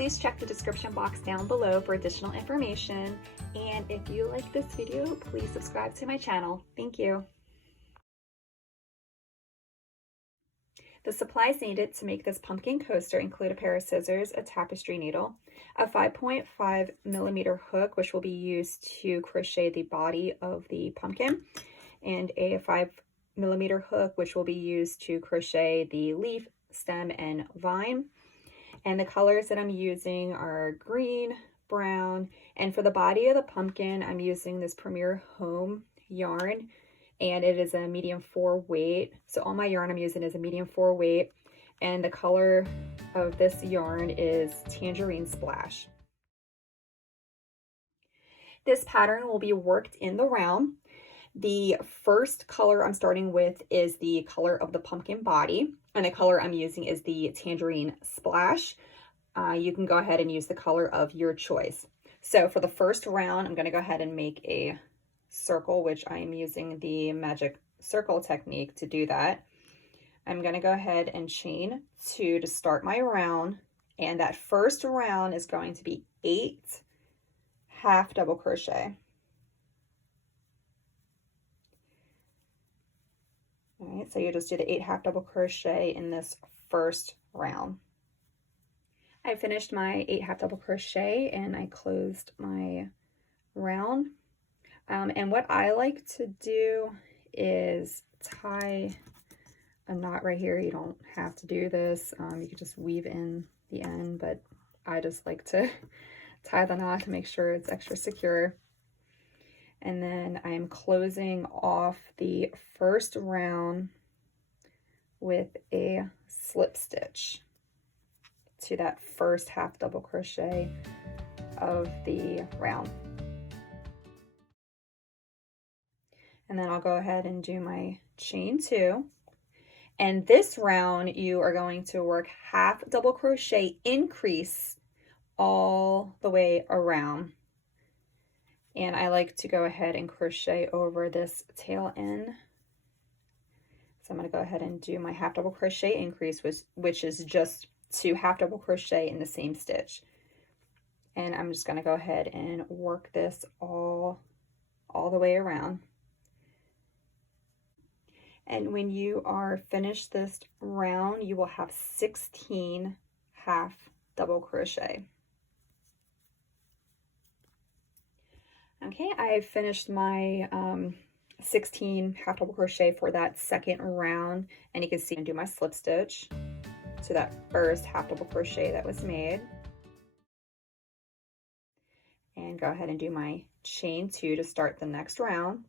Please check the description box down below for additional information. And if you like this video, please subscribe to my channel. Thank you. The supplies needed to make this pumpkin coaster include a pair of scissors, a tapestry needle, a 5.5mm hook, which will be used to crochet the body of the pumpkin, and a 5mm hook, which will be used to crochet the leaf, stem, and vine. And the colors that I'm using are green, brown, and for the body of the pumpkin, I'm using this Premier Home yarn, and it is a medium 4 weight. So all my yarn I'm using is a medium 4 weight, and the color of this yarn is Tangerine Splash. This pattern will be worked in the round. The first color I'm starting with is the color of the pumpkin body, and the color I'm using is the Tangerine Splash. You can go ahead and use the color of your choice. So for the first round, I'm going to go ahead and make a circle, which I am using the magic circle technique to do that. I'm going to go ahead and chain 2 to start my round, and that first round is going to be 8 half double crochet. All right, so you just do the 8 half double crochet in this first round. I finished my 8 half double crochet and I closed my round. And what I like to do is tie a knot right here. You don't have to do this. You can just weave in the end, but I just like to tie the knot to make sure it's extra secure. And then I'm closing off the first round with a slip stitch to that first half double crochet of the round. And then I'll go ahead and do my chain 2. And this round, you are going to work half double crochet increase all the way around. And I like to go ahead and crochet over this tail end. So I'm going to go ahead and do my half double crochet increase, which is just 2 half double crochet in the same stitch. And I'm just going to go ahead and work this all the way around. And when you are finished this round, you will have 16 half double crochet. Okay, I finished my 16 half double crochet for that second round, and you can see I do my slip stitch to that first half double crochet that was made. And go ahead and do my chain 2 to start the next round.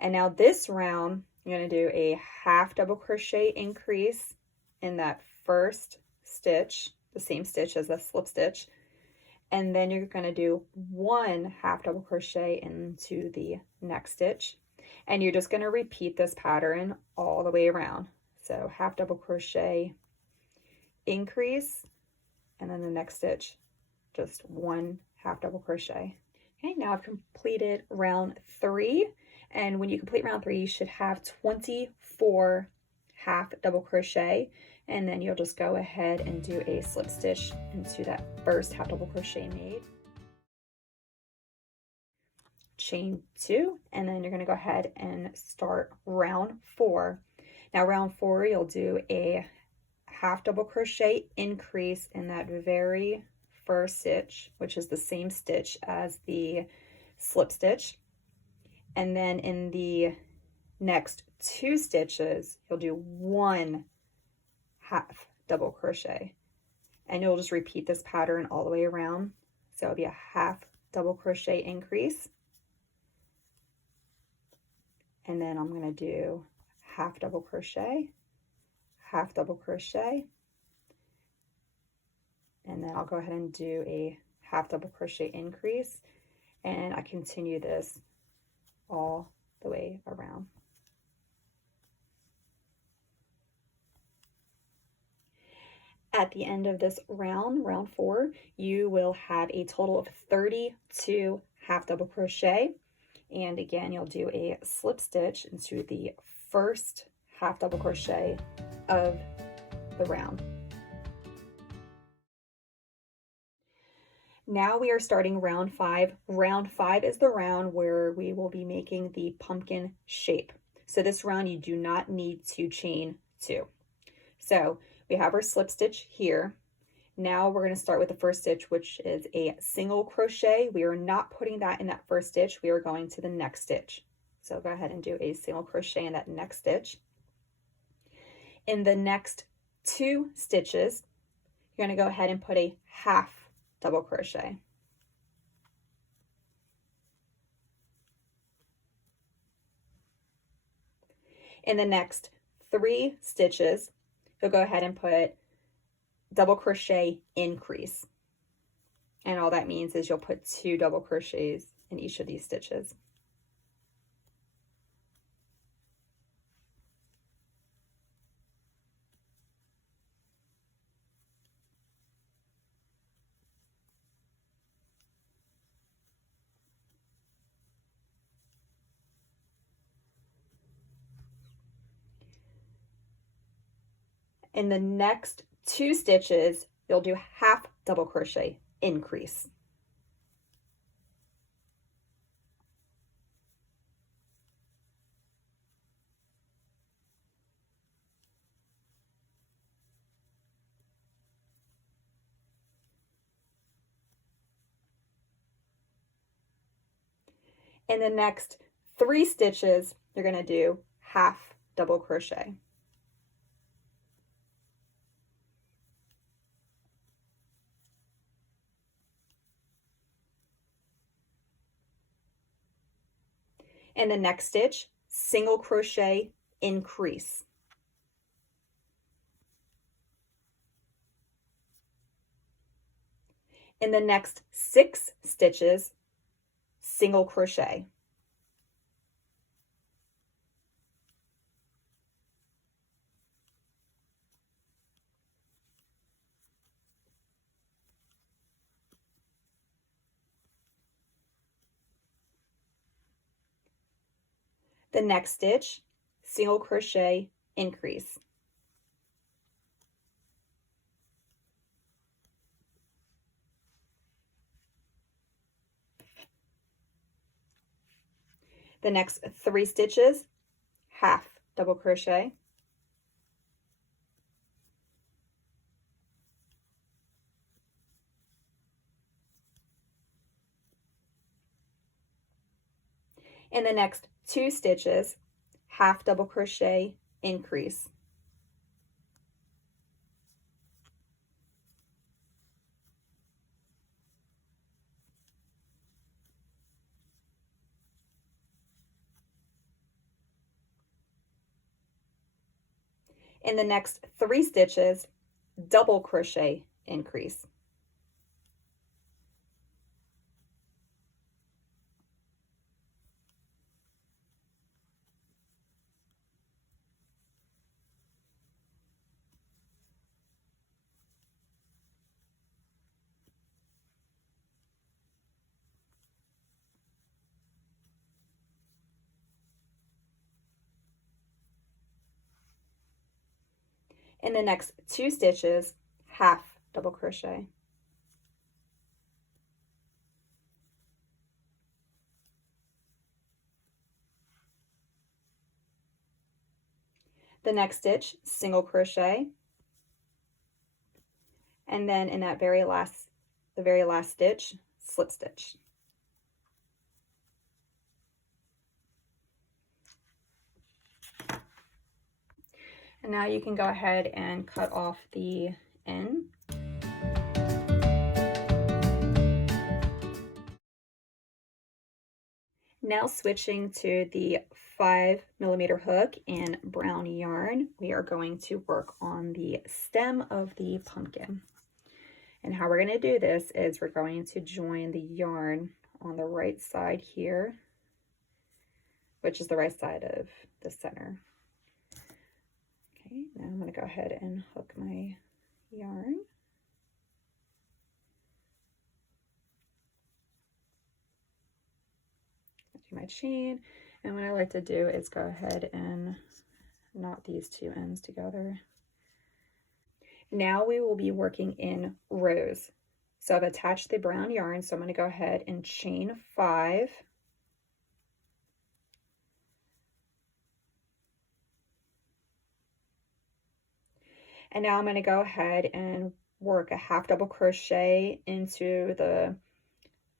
And now this round, you're going to do a half double crochet increase in that first stitch, the same stitch as the slip stitch, and then you're going to do 1 half double crochet into the next stitch, and you're just going to repeat this pattern all the way around. So half double crochet increase, and then the next stitch, just 1 half double crochet. Okay, now I've completed round 3. And when you complete round 3, you should have 24 half double crochet, and then you'll just go ahead and do a slip stitch into that first half double crochet made. Chain 2, and then you're going to go ahead and start round 4. Now round 4, you'll do a half double crochet increase in that very first stitch, which is the same stitch as the slip stitch. And then in the next 2 stitches, you'll do 1 half double crochet, and you'll just repeat this pattern all the way around. So it'll be a half double crochet increase, and then I'm going to do half double crochet, half double crochet, and then I'll go ahead and do a half double crochet increase, and I continue this all the way around. At the end of this round, round 4, you will have a total of 32 half double crochet, and again you'll do a slip stitch into the first half double crochet of the round. Now we are starting round 5. Round 5 is the round where we will be making the pumpkin shape. So this round you do not need to chain 2. So we have our slip stitch here. Now we're going to start with the first stitch, which is a single crochet. We are not putting that in that first stitch. We are going to the next stitch. So go ahead and do a single crochet in that next stitch. In the next 2 stitches, you're going to go ahead and put a half double crochet. In the next 3 stitches, you'll go ahead and put double crochet increase. And all that means is you'll put 2 double crochets in each of these stitches. In the next 2 stitches, you'll do half double crochet increase. In the next 3 stitches, you're going to do half double crochet. In the next stitch, single crochet increase. In the next 6 stitches, single crochet. The next stitch, single crochet increase. The next 3 stitches, half double crochet. In the next 2 stitches, half double crochet increase. In the next 3 stitches, double crochet increase. In the next 2 stitches, half double crochet. The next stitch, single crochet. And then in that the very last stitch, slip stitch. And now you can go ahead and cut off the end. Now switching to the 5mm hook and brown yarn, we are going to work on the stem of the pumpkin. And how we're going to do this is we're going to join the yarn on the right side here, which is the right side of the center. Okay, now I'm going to go ahead and hook my yarn. Do my chain, and what I like to do is go ahead and knot these 2 ends together. Now we will be working in rows. So I've attached the brown yarn, so I'm going to go ahead and chain 5. And now I'm going to go ahead and work a half double crochet into the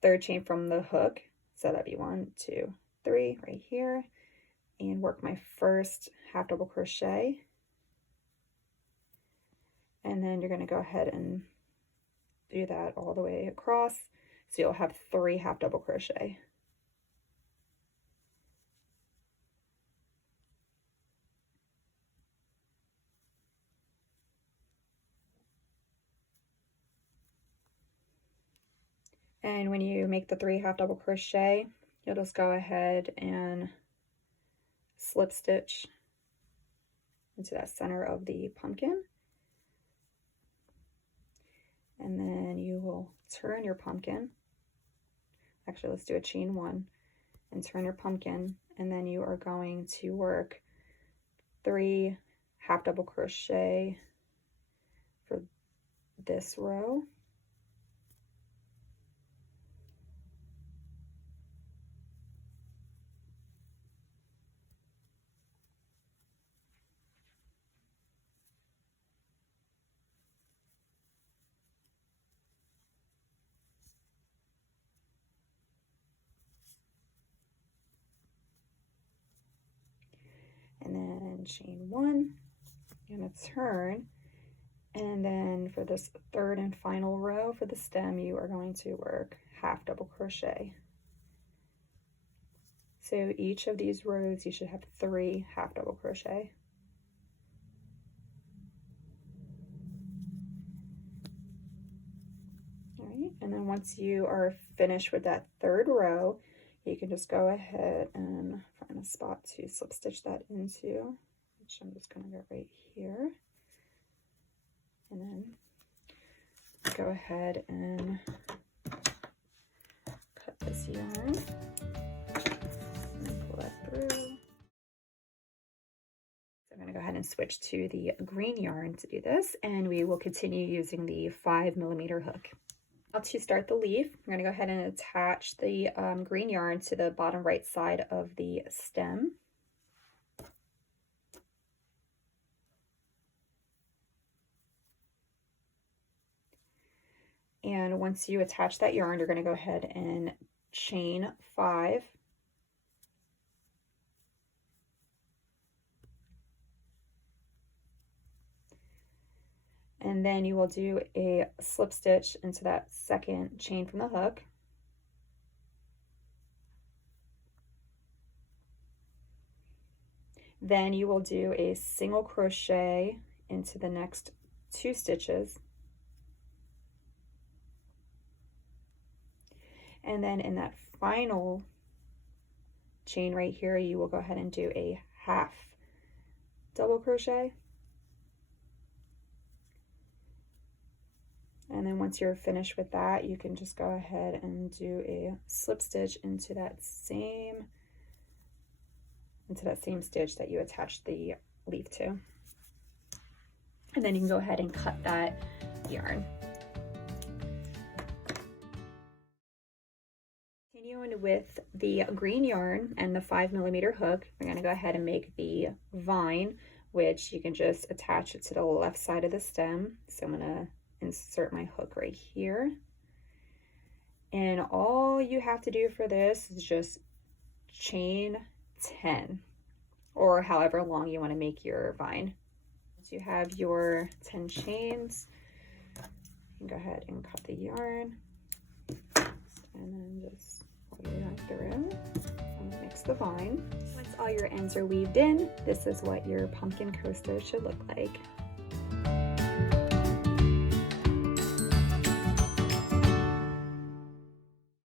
3rd chain from the hook. So that'd be 1, 2, 3 right here, and work my first half double crochet. And then you're going to go ahead and do that all the way across. So you'll have 3 half double crochet. And when you make the 3 half double crochet, you'll just go ahead and slip stitch into that center of the pumpkin. And then you will turn your pumpkin. Actually, let's do a chain 1 and turn your pumpkin, and then you are going to work 3 half double crochet for this row. And then chain 1, you're going to turn, and then for this 3rd and final row for the stem, you are going to work half double crochet. So each of these rows you should have 3 half double crochet. All right, and then once you are finished with that 3rd row, you can just go ahead and find a spot to slip stitch that into, which I'm just going to go right here. And then go ahead and cut this yarn and pull that through. So I'm going to go ahead and switch to the green yarn to do this, and we will continue using the 5mm hook. Now to start the leaf, I'm going to go ahead and attach the green yarn to the bottom right side of the stem. And once you attach that yarn, you're going to go ahead and chain 5. And then you will do a slip stitch into that 2nd chain from the hook. Then you will do a single crochet into the next 2 stitches. And then in that final chain right here, you will go ahead and do a half double crochet. And then once you're finished with that, you can just go ahead and do a slip stitch into that same stitch that you attached the leaf to. And then you can go ahead and cut that yarn. Continuing with the green yarn and the 5mm hook, we're going to go ahead and make the vine, which you can just attach it to the left side of the stem. So I'm going to insert my hook right here, and all you have to do for this is just chain 10, or however long you want to make your vine. Once you have your 10 chains, you can go ahead and cut the yarn, and then just pull your yarn through and mix the vine. Once all your ends are weaved in, this is what your pumpkin coaster should look like.